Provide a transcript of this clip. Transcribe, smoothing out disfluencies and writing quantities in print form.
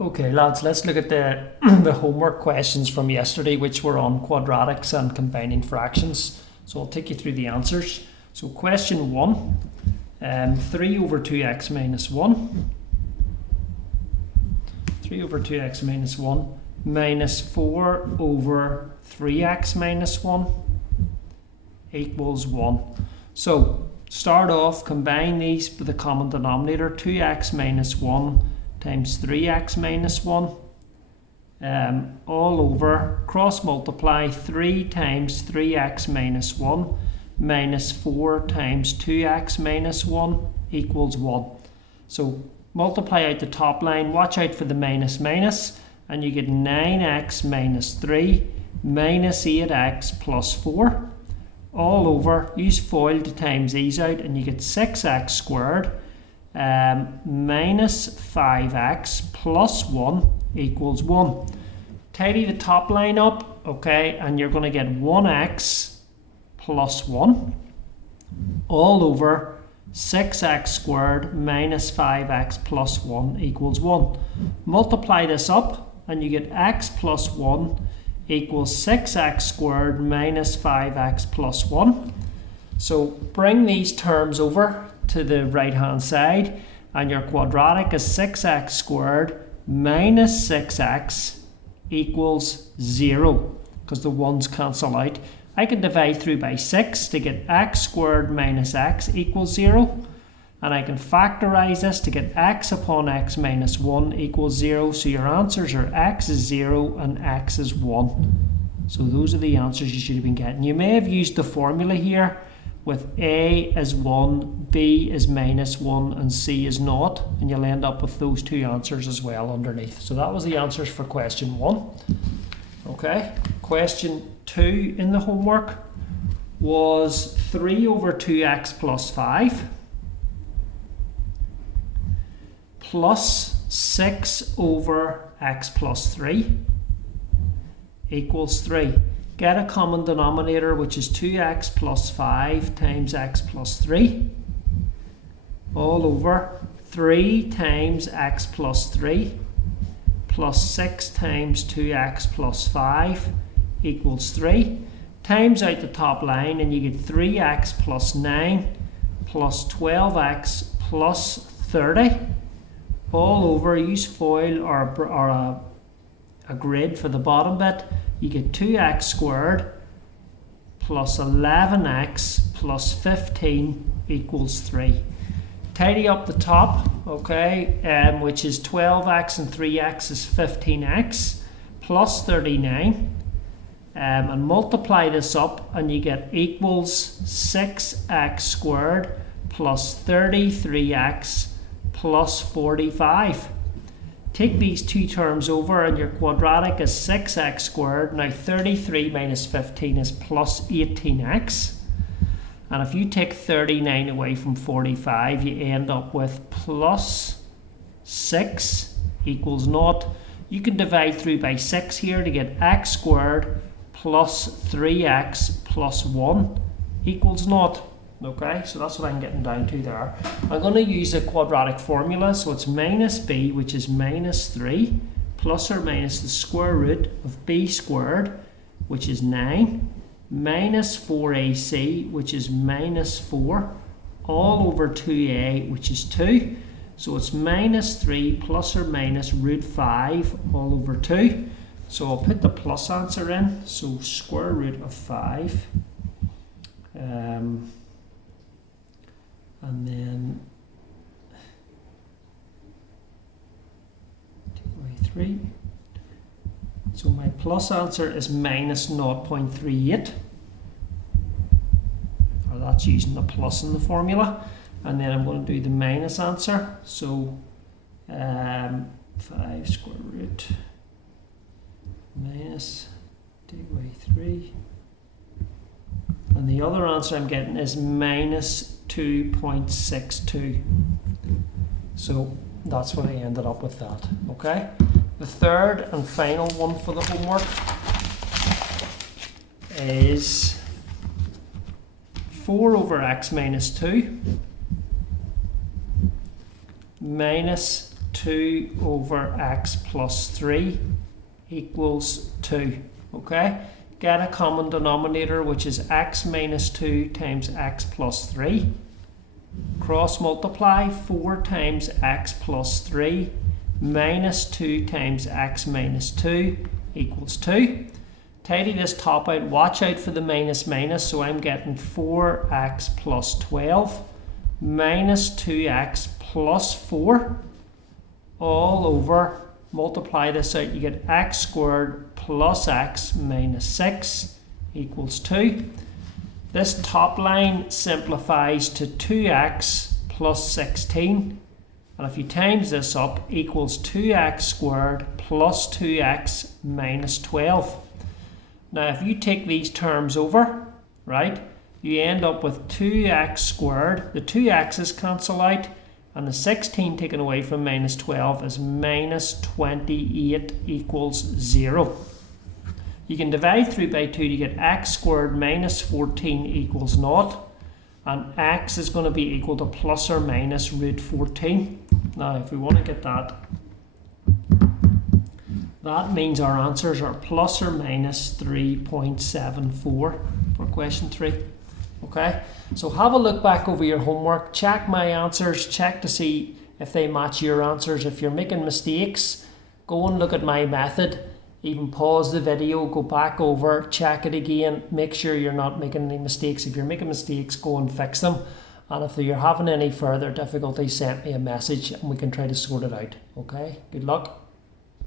Okay, lads, let's look at the, the homework questions from yesterday, which were on quadratics and combining fractions. So I'll take you through the answers. So question 1, 3 over 2x minus 1. 3 over 2x minus 1 minus 4 over 3x minus 1 equals 1. So start off, combine these with the common denominator, 2x minus 1 times 3x minus 1 all over, cross multiply 3 times 3x minus 1 minus 4 times 2x minus 1 equals 1. So multiply out the top line, watch out for the minus minus, and you get 9x minus 3 minus 8x plus 4 all over, use FOIL to times these out, and you get 6x squared minus 5x plus 1 equals 1. Tidy the top line up, okay, and you're going to get 1x plus 1 all over 6x squared minus 5x plus 1 equals 1. Multiply this up and you get x plus 1 equals 6x squared minus 5x plus 1. So bring these terms over to the right hand side, and your quadratic is 6x squared minus 6x equals 0, because the 1's cancel out. I can divide through by 6 to get x squared minus x equals 0, and I can factorize this to get x upon x minus 1 equals 0. So your answers are x is 0 and x is 1. So those are the answers you should have been getting. You may have used the formula here with A is 1, B is minus 1, and C is 0, and you'll end up with those two answers as well underneath. So that was the answers for question 1. Okay, question 2 in the homework was 3 over 2x plus 5 plus 6 over x plus 3 equals 3. Get a common denominator, which is 2x plus 5 times x plus 3 all over 3 times x plus 3 plus 6 times 2x plus 5 equals 3. Times out the top line and you get 3x plus 9 plus 12x plus 30 all over, use FOIL or a grid for the bottom bit. You get 2x squared plus 11x plus 15 equals 3. Tidy up the top, okay, which is 12x and 3x is 15x plus 39. And multiply this up and you get equals 6x squared plus 33x plus 45. Take these two terms over and your quadratic is 6x squared. Now 33 minus 15 is plus 18x. And if you take 39 away from 45, you end up with plus 6 equals 0. You can divide through by 6 here to get x squared plus 3x plus 1 equals 0. Okay, so that's what I'm getting down to there. I'm going to use a quadratic formula, so it's minus b, which is minus 3, plus or minus the square root of b squared, which is 9, minus 4ac, which is minus 4, all over 2a, which is 2. So it's minus 3 plus or minus root 5 all over 2. So I'll put the plus answer in, so square root of 5. And then 2 by 3. So my plus answer is minus 0.38. Or that's using the plus in the formula. And then I'm going to do the minus answer. So 5 square root minus 2 by 3. And the other answer I'm getting is minus 2.62. So that's what I ended up with that. Okay. The third and final one for the homework is 4 over x minus 2 minus 2 over x plus 3 equals 2. Okay? Get a common denominator, which is x minus 2 times x plus 3. Cross multiply 4 times x plus 3 minus 2 times x minus 2 equals 2. Tidy this top out. Watch out for the minus minus. So I'm getting 4x plus 12 minus 2x plus 4 all over. Multiply this out. You get x squared plus x minus 6 equals 2. This top line simplifies to 2x plus 16. And if you times this up, equals 2x squared plus 2x minus 12. Now, if you take these terms over, right, you end up with 2x squared. The 2x's cancel out, and the 16 taken away from minus 12 is minus 28 equals 0. You can divide through by 2 to get x squared minus 14 equals 0. And x is going to be equal to plus or minus root 14. Now, if we want to get that, that means our answers are plus or minus 3.74 for question 3. Okay, so have a look back over your homework, check my answers, check to see if they match your answers. If you're making mistakes, go and look at my method. Even pause the video, go back over, check it again, make sure you're not making any mistakes. If you're making mistakes, go and fix them. And if you're having any further difficulties, send me a message and we can try to sort it out. Okay, good luck.